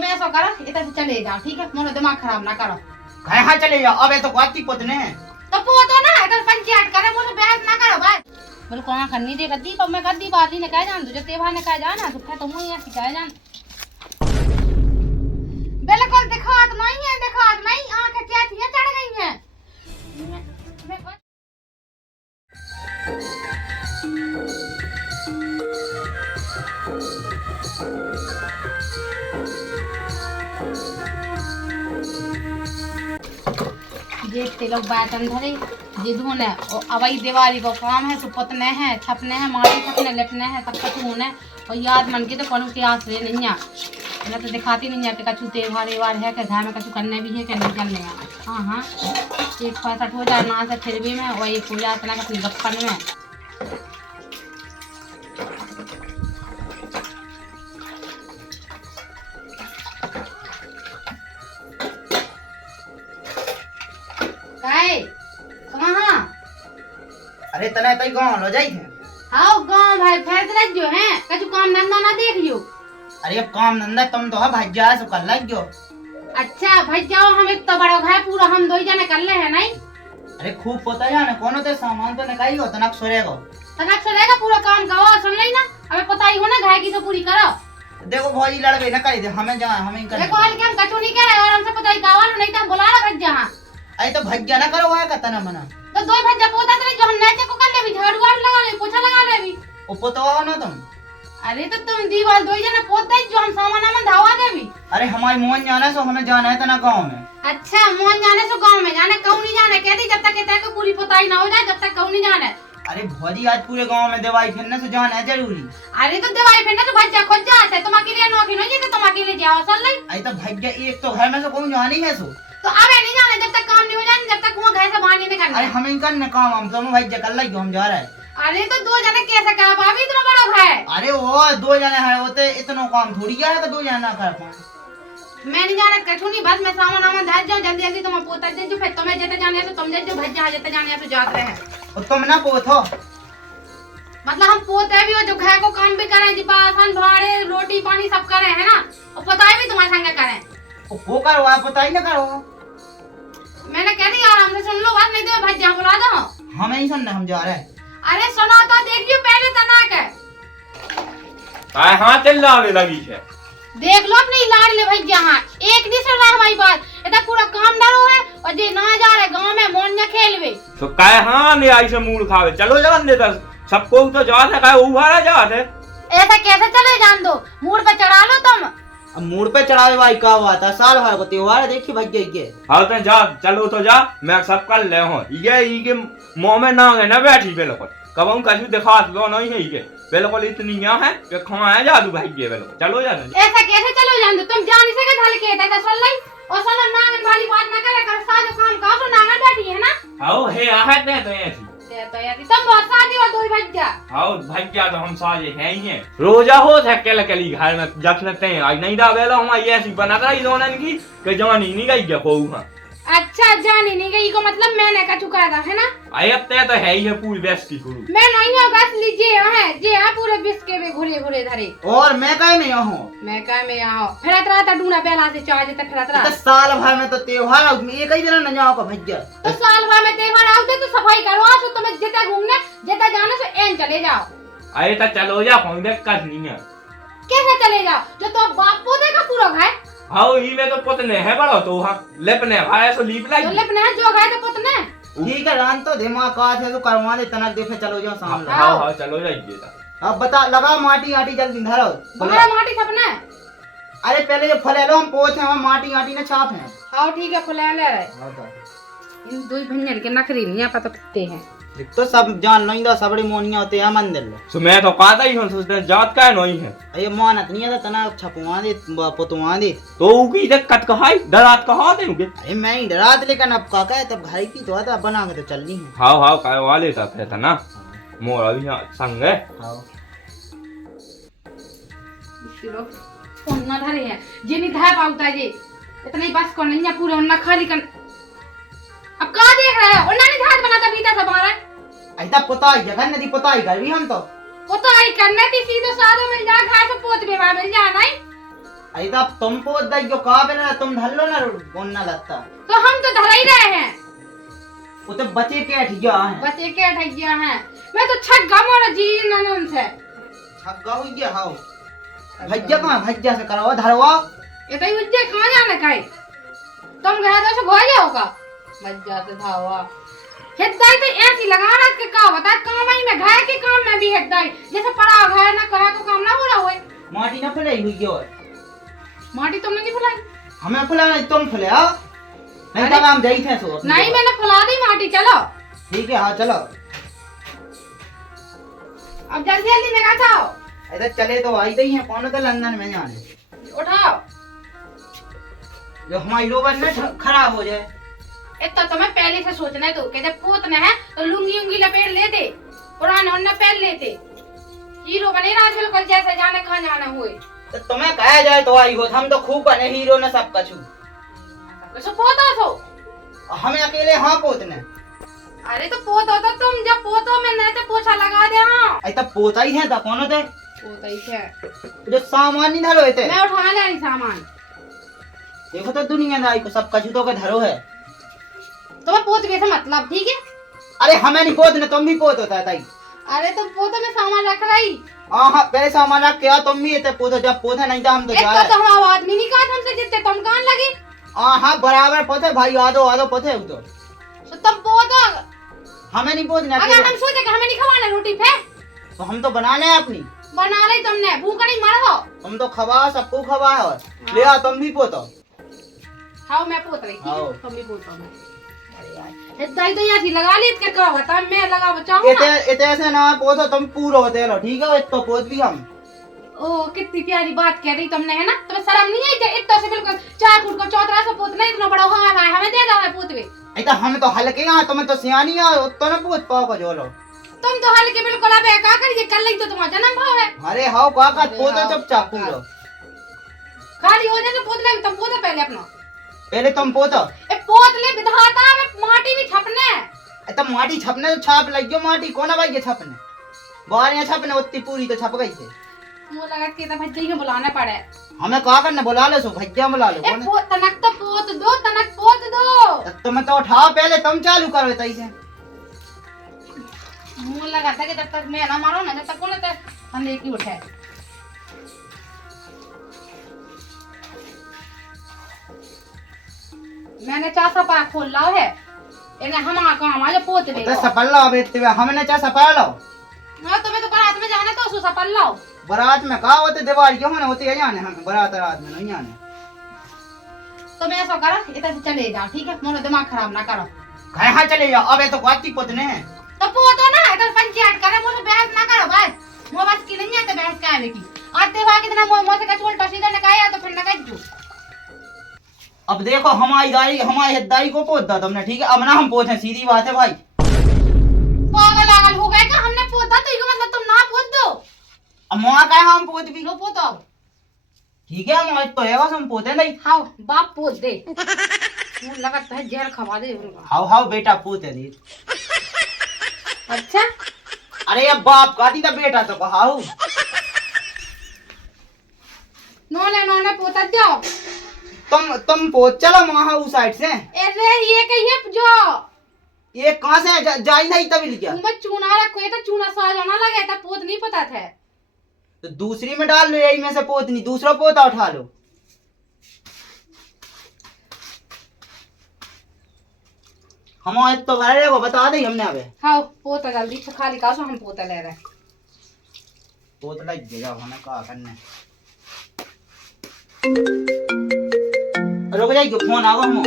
तुम ऐसा करो, इधर से चले जाओ, ठीक है? मोनो दिमाग खराब ना करो। कहाँ चले जाओ? अब ये तो गाती पुतने हैं। तो पोतो ना इधर पंचायत करे, मुझे बहस ना करो भाई। मेरे को आंख नहीं देगा दी, पर मैं गद्दी बात ही ने कह जान, तुझे तेवा ने कह जाना, तो फिर तुम ही ऐसी कह जान। बिल्कुल दिखात नहीं, आंखें चैथियां चढ़ गई हैं। ये लोग बैठन धरे ये धोने और अवई दिवाली को काम है, सुपतने हैं, छपने हैं, माटी छपने लिपने हैं, सब कुछ होने और याद मन के तो कोनो के आसरे नहीं है ना, तो दिखाती नहीं है कि कछु त्योहार है कि घर में कछु करने भी है कि नहीं करने है। हाँ हाँ, एक 65 हो जाए ना से फिर भी में और एक हो जाए इतना अपनी गप्पन में। कहाँ? अरे तना तई गाँव लो जाई थे। हाँ गाँव भाई फिर लग जो है, कछु काम धंधा ना देख लियो। अरे अब काम धंधा तुम तो है भाई जा सो कर लग जो। अच्छा भाई जाओ, हम एक तो बड़ा भाई पूरा हम दो ही जने कर ले है नहीं। अरे खूब पता है ना कोनो ते सामान तो निकाई हो तनक सोरेगो। तनक सोरेगा पूरा काम करो, सुन ली ना, हमें पता ही हो ना घाय की तो पूरी करो। देखो भौजी लड़बे ना करी दे, हमें जा हमें कर। देखो हाल के हम कछु नहीं करे और हमसे पता ही गावा नहीं तो हम बुला रहा भज्जा। हां अरे तो भज्जा ना करो वहां का तना मना। तो दो भज्जा पोता तेरे जो हम नेचे को कर ले भी, झाड़ू वाड़ लगा ले, पोछा लगा ले भी। ओ पोतो हो ना तुम। अरे तो तुम दीवार दो ही जने पोत दे जो हम सामान में धावा दे भी। अरे हमारी मोहन जाना सो हमें जाना है तना गांव में। अच्छा मोहन जाने सो गांव में जाने, कहूं नहीं जाने, कहती जब तक कहते को पूरी पोताई ना हो जाए जब तक कहूं नहीं जाने। अरे भौजी आज पूरे गांव में दवाई फिरने से जाना है जरूरी। अरे तो दवाई फिरने तो भज्जा खोज जाते, तुम अकेले नौकरी नहीं है कि तुम अकेले जाओ चल ले। अरे तो भज्जा एक तो घर में से कौन जानी है सो। तो अबे नहीं जाने जब तक काम नहीं हो जाए, जब तक वो घर से बाहर नहीं निकलना। अरे हमें करने काम, हम तो भज्जा कर लग हम जा रहे हैं। अरे तो दो जने कैसे कर पावे, इतना बड़ा है। अरे वो दो जने है होते इतना काम थोड़ी क्या है कि दो जने ना कर पाए। मैं नहीं जाने कछु नहीं, बस मैं सामान आमान धाज जाऊं जल्दी जल्दी, तुम पोता दे जो फिर तुम्हें जते जाने से तुम जो भज्जा जते जाने से जाते हैं। और तुम ना पोथो मतलब हम पोते भी हो जो घर को काम भी करें, जी बासन भाड़े रोटी पानी सब करें है ना, और पोताई भी तुम्हारे संग करें। वो करो आप पता ही ना करो। मैंने कह दी आराम से सुन लो बात, नहीं तो भज्जा बुला दो। हमें ही सुनना, हम जा रहे हैं। अरे सुनो तो देखियो पहले तना के हाँ चल रहा लगी है, देख लो अपनी लाड ले भैया। हाँ एक नहीं सुन रहा हमारी बात, इधर पूरा काम डरो है और जे ना जा रहे गांव में मोन्या खेलवे तो काय हाँ ने आई से मूड खावे चलो जान दे दस सबको तो जात है, काय उभारा जात है। ऐसा कैसे चले जान दो, मूड पे चढ़ा लो तुम। अब मूड पे चढ़ावे भाई का हुआ था, साल भर को त्योहार देखी भज्जा ये। हाँ तो जा चलो तो जा, मैं सब कर ले हूँ ये मुंह में ना है ना बैठी बिल्कुल कब कछु दिखा दो नहीं है ये बिल्कुल इतनी यहाँ है कि खा है जादू भाई ये बिल्कुल चलो जा। ऐसा कैसे चलो जान दो, तुम जान से ढल के था सुन लाई और सुनो नांगन वाली बात ना करे कर, साजो काम का तो नांगन बैठी है ना। आओ हे आहत ने तो ऐसी तो यार तुम बहुत शादी हो दो भज्जा। आओ भज्जा तो हम साजे हैं ही हैं, रोजा हो था केला केली घर में जख लेते हैं आज नहीं डावेला हम ये ऐसी बना रही दोनों की कि जानी नहीं गई क्या कहूँ। अच्छा जानी नहीं गई को मतलब मैंने का चुका था है ना। आई अब तो है ही है पूरी बेस्ट की गुरु मैं नहीं हूं, बस लीजिए है जे है पूरे बिस्के में घुरे घुरे धरे। और मैं काहे में हूं, मैं काहे में आओ फिरत रहा था ढूंढा बेला से चाह जते फिरत रहा। तो साल भर में तो त्योहार और एक ही दिन न जाओ का भज्जा। तो साल भर में त्योहार आते तो सफाई करवा सो, तुम्हें जते घूमने जते जाने से एन चले जाओ। अरे तो चलो जा फोन देख कर नहीं है कैसे चले जाओ जो तो बाप पोते का पूरा है। हां ई में तो पुतने है बड़ो तो हां लेपने भाई सो लीप लाई तो लेपने है जो है तो पुतने ठीक है। रान तो दिमाग का है तो करवा दे तनक दे, फिर चलो जाओ सामने। हां हां चलो जाइए। अब बता लगा माटी आटी जल्दी धरो। हमारा माटी छपना है। अरे पहले जो फलेलो हम पोछे हम माटी आटी ना छाप है। हां ठीक है फुला ले रहे हां तो इन दो भंजन के नखरी नहीं पता कुत्ते हैं। तो सब जान लो इंदा सबड़ी मोनिया होते हैं मंदिर लो। सो मैं तो कहता ही हूं सोचते जात का नहीं है। ये मानत नहीं है तो तना छपवा दे पुतवा दे तो की दिक्कत कहाई डरात कहा देंगे। अरे मैं ही डरात लेकिन अब काका है तब भाई की तो आता बना के तो चलनी है। हां हां काय वाले था फिर था ना मोर अभी संग है। हां सिरो फोन ना धरे है जे नहीं धा पाउता ये इतना ही बस को नहीं है पूरा ना खाली कर। अब का देख रहा है ओना नहीं धात बनाता बीता सब आ रहा है। ऐसा पुताई जगह नदी पुताई कर भी हम तो पुताई करने थी सीधे साधो मिल जा घास पोत बेवा मिल जा नहीं। अरे तब तुम पोत दई जो का बेला तुम धर लो ना बोलना लगता। तो हम तो धर ही रहे हैं। वो तो बचे के ठिया है। बचे के ठगिया हैं। मैं तो छग्गा मोरा जी ननन से। छग्गा हुई गया हाउ। भज्जा कहां भज्जा से कराओ धरवा। ये तो उज्जे कहां जाने काई। तुम गए तो से घोय जाओगा। भज्जा से धावा। हेदाई तो ऐसी लगा रात के का बता काम ही में घाय के काम में भी हेदाई जैसे पड़ा है ना कहा तो काम ना हो रहा होए। माटी ना फुलाई हुई गयो। माटी तुमने नहीं फुलाई। हमें फुलाना तुम फुले आओ। नहीं तब हम जाई थे सो। नहीं मैंने फुला दी माटी चलो। ठीक है हां चलो। अब जल्दी जल्दी निकाल जाओ। ऐसे चले तो आई गई है कौन तो लंदन में जाने। उठाओ। जो हमारी रोबन ना खराब हो जाए। इतना तो मैं पहले से सोचना है तो कि जब पोतना है तो लुंगी उंगी लपेट लेते पुराने उन्ना पहन लेते हीरो बने राज बिल्कुल जैसे जाने कहाँ जाना हुए। तो तुम्हें कहा जाए तो आई हो हम तो खूब बने हीरो ने सब कछु। वैसे पोता सो हमें अकेले हाँ पोतने। अरे तो पोता तो तुम जब पोतो में नहीं तो पोछा लगा दे। हाँ ऐसा पोता ही है तो कौन होते पोता ही है जो सामान नहीं धरो होते। मैं उठा ले रही सामान। देखो तो दुनियादारी को सब कछु तो के धरो है। तो मैं पोत वैसे मतलब ठीक है। अरे हमें नहीं पोतने तुम भी पोत होता है ताई। अरे तुम पोतो में सामान रख रही। हाँ पहले सामान रख के आ तुम भी इतने पोतो जब पोता नहीं था हम तो जा रहे। तो हम आदमी नहीं कहा हमसे जितने तुम कान लगे। हाँ बराबर पोते भाई आदो पोते हो तो तुम पोतो हमें नहीं पोतने। अगर हम सोचे कि हमें नहीं खवाना रोटी पे तो हम तो बनाने हैं अपनी। बना ली तुमने भूखा नहीं मरो। तुम तो खवा सबको खवा है ले आ तुम भी पोतो। हाँ मैं पोत रही हाँ। तुम भी पोतो मैं। अरे यार दाई तो यहाँ लगा ली इसके क्या होता मैं लगा बचाऊं ना। इते ऐसे ना पोतो तुम पूरा होते लो ठीक है तो पोत भी हम। ओ कितनी प्यारी बात कह रही तुमने है ना। तुम्हें शर्म नहीं आई इतना से बिल्कुल 4 फुट का चौतरा से पोतना इतना बड़ा हाँ भाई हमें दे दो है पोतवे। ऐसा हम तो हल्के यहाँ तुम्हें तो सियानी है तो ना पोत पाओ को जोलो। तुम तो हल्के बिल्कुल अबे क्या करिए कल ही तो तुम्हारा जन्म भाव है। अरे हाउ का पोतो चुपचाप पूरा खाली हो जाए तो पोत ले तुम पोतो पहले अपना। पहले तुम पोतो ए पोत ले विधाता में माटी भी छपने। तो माटी छपने तो छाप लग गयो माटी कौन भाई ये छपने बाहर यहाँ छपने उतनी पूरी तो छप गई थे। मुझे लगा कि तो भज्जी को बुलाना पड़े। हमें कहा करने बुला लो सो भज्जा बुला लो। ए पोत तनक तो पोत दो तनक पोत दो। तुम्हें तो उठाओ पहले तुम चालू करो तैसे। मुझे लगा था कि जब तक मैं ना मारो ना जब तक कौन तो हम एक ही उठे। मैंने चासा पा खोल लाओ है इन्हें हम काम आज पोत दे तो सफल लो अब इतने हमने चाह सफल लो। हां तुम्हें तो बारात में जाना तो सो सफल लाओ। बारात में कहा होते दिवाली क्यों होने होती है जाने हम बारात रात में नहीं आने। तो मैं ऐसा करो इधर से चले जाओ ठीक है मोरा दिमाग खराब ना करो। कहां चले जाओ अब ये तो गाती पोतने हैं। तो पोतो ना इधर पंचायत करे मुझे बहस ना करो बस मो बस की नहीं आते बहस का आवे की आते भाग कितना मो से कछ उल्टा सीधा नकाया तो फिर नकाई दो। अब देखो हमारी हद्दाई को पोत दा तुमने ठीक है अब ना हम पोते सीधी बात है भाई। पागल हो गए का हमने पोता तो इसका मतलब तुम ना पोत दो। अब मुआ का हम पोत भी लो पोतो ठीक है हम तो है बस हम पोते नहीं। हां बाप पोत दे मुझे लगता है जहर खवा दे उनका। हाउ बेटा पोते दे। अच्छा अरे अब बाप का दी तो बेटा तो कहाऊ नोने पोता दो। तुम पोत चलो वहां उस साइड से। अरे ये कहिए जो ये कहां से जाई नहीं तभी लिया। मैं चूना रखो ये तो चूना साजा ना लगे था पोत नहीं पता था। तो दूसरी में डाल लो यही में से पोत नहीं दूसरा पोता उठा लो। हम तो भरे वो बता दे हमने अबे। हाँ पोता जल्दी से खाली का सो हम पोता ले रहे। पोत लग गया हमें का करने। रुक जाइए फोन आवा हम।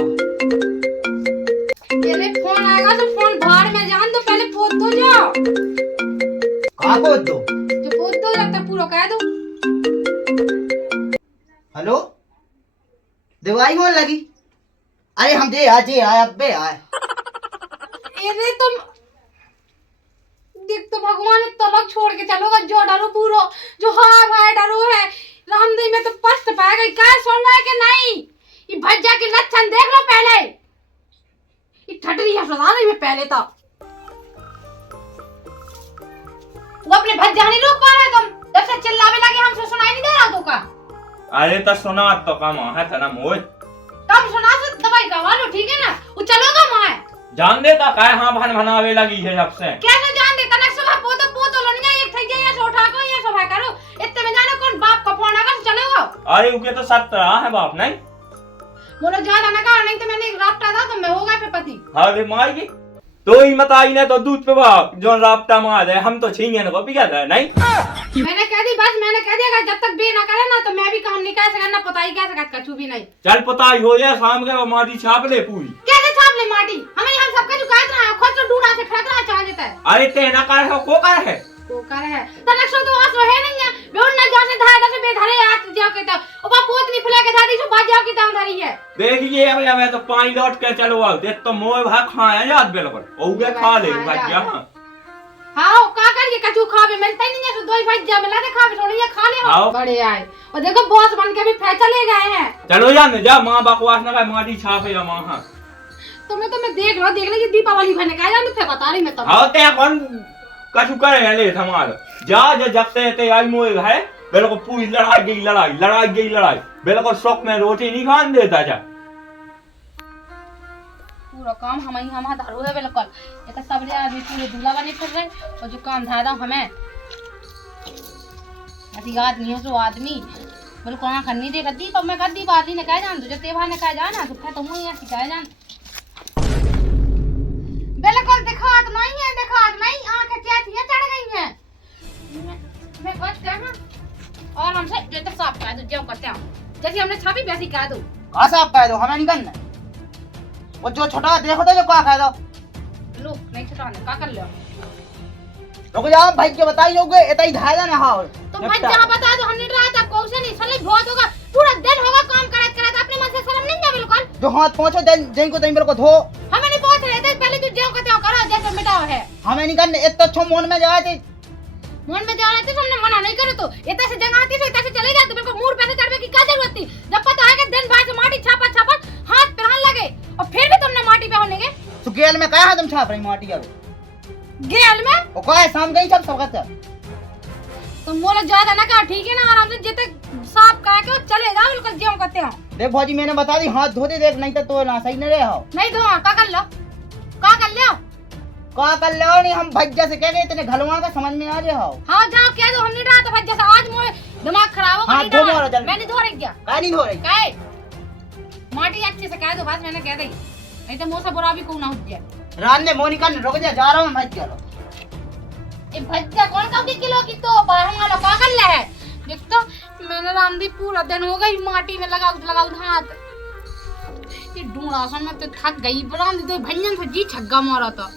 तेरे फोन आएगा तो फोन बाहर में जान दो पहले पोत दो जाओ। कहाँ पोत दो? जो पोत दो जब तक पूरा कह दो। हेलो दवाई कौन लगी? अरे हम जे आए अबे आए। अरे तुम देख तो भगवान तलक छोड़ के चलोगा जो डरो पूरो जो हाँ भाई डरो है रामदेव में तो पस्त पा गई क्या सुन रहा है कि नहीं। ये भज्जा के लक्षण देख लो पहले ये ठटरी है सदा नहीं में पहले तो वो अपने भज्जा नहीं रोक पा रहे तुम जब से चिल्लावे लगे हमसे सुनाई नहीं दे रहा तो का। अरे तो सुना तो कम है तना मोय कब सुना से दवाई करवा लो, ठीक है ना? वो चलोगा वहाँ जान देता काय हाँ भन भनावे लगी है जब से कैसे जान दे तनक सुबह पोतो लनिया एक थई जाए से उठा को ये सफाई करो। इतने में जानो कौन बाप का फोन आकर चलोगा? अरे उके तो 17 है बाप नहीं बोलो ज्यादा ना कहो, नहीं तो मैंने एक राफ्टा था तो मैं होगा फिर पति। अरे माई तो ही मत आई ने तो दूध पे बाप जो राफ्ता मार है हम तो छीने को पिया था नहीं मैंने कह दी बस, मैंने कह दिया जब तक बे ना करे ना तो मैं भी काम नहीं कर सकता ना पता ही कैसे कर कछु भी नहीं। चल पताई हो जाए शाम के वो माटी छाप ले पूरी कैसे छाप ले माटी? हमें हम सबका जो काट रहा है खुद तो ढूंढा से फेंक रहा चाह देता है। अरे तेना कर है को कर है कोकर है तनक सो तो आस है नहीं है बेउन ना जा से धारा से बेधरे हाथ जाओ के तो ओ बा पोत नहीं फुला के दादी सो बाज जाओ की दाम धरी है। देखिए अब तो पानी लौट के चलो आओ देख तो मोय भाग खाया याद बिल्कुल ओगे खा ले भजिया हां का करिए कछु खावे मिलता ही नहीं है, सो दोई भजिया मिला दे खावे थोड़ी ये खा ले हो बड़े आए और देखो बॉस बन के भी फैचा ले गए हैं। चलो जाने जा मां बकवास ना कर माटी छापे या मां हां तुम्हें देख लो ये दीपावली बने का जान थे बता रही मैं तो हां ते कौन कछु करे ले हमार जा जब से ते आई मोय है बिल्कुल पूरी लड़ाई बिल्कुल शौक में रोटी नहीं खान देता जा पूरा काम हम धारू है बिल्कुल। ये तो सब रे आदमी पूरे दूल्हा बने फिर रहे और जो काम धादा हमें ऐसी आदमी है जो आदमी बिल्कुल आंख नहीं देखा दीप मैं कर दी बात ने कह जान तुझे तेवा ने कह जाना तो फिर तुम ही ऐसी कह जान बिल्कुल दिखात नहीं आंखें चैथियां चढ़ गई हैं। मैं बच गया हां और हमसे जो तो साफ कह दो जो करते हैं जैसे हमने छापी वैसी कह दो का साफ कह दो हमें नहीं करना वो जो छोटा देखो तो जो का कह दो लो नहीं छटाने का कर लो रुक जाओ भाई के बताइयोगे इतना ही धायदा ना हां तो मैं जहां बता दो हमने रात आपको उसे नहीं सले बहुत होगा पूरा दिन होगा काम करत अपने मन से शर्म नहीं है बिल्कुल। जो हाथ पहुंचो दिन को तई बिल्कुल धो हमें नहीं पहुंच रहे थे पहले जो जो कहते हो करो जैसे मिटाओ है हमें नहीं करना इतना अच्छा मन में जाए थे मन में जा रहे थे हमने मना नहीं करे तो इतना से जगह आती तो इतना से चले जाते बिल्कुल मूड पैसे चढ़ने की क्या जरूरत थी जब पता है कि दिन भर से माटी छापा हाथ पे लगे और फिर भी तुमने माटी पे होने के तो गेल में कहा तुम छाप रही माटी अब गेल में ओ कहे शाम गई सब सबका तुम बोलो ज्यादा ना कहा ठीक है ना आराम से जितने साफ कह के चले जाओ बिल्कुल ज्यों करते हो। देख भौजी मैंने बता दी हाथ धो दे देख नहीं तो ना सही न रहे हो नहीं धो का कर लो का कर लो नहीं हम भज्जा से कह गए इतने घलवा का समझ में आ रहे हो। हां जाओ कह दो हमने रहा तो जैसे आज मोए दिमाग खराब हो हां धो मारो जल्दी मैंने धो रही क्या का नहीं धो रही काहे माटी अच्छे से कह दो बस मैंने कह दी नहीं तो मोसा बुरा भी को ना हो जाए। रान ने मोनी कर रुक जा रहा हूं मैं भज्जा लो ये भज्जा कौन सा किलो की तो बाहर वाला का कर ले है देख तो मैंने रामदी पूरा दिन हो गई माटी में लगाऊ हाथ ये ढूंढा सन में तो थक गई रामदी तो भंजन से जी छग्गा मारा था।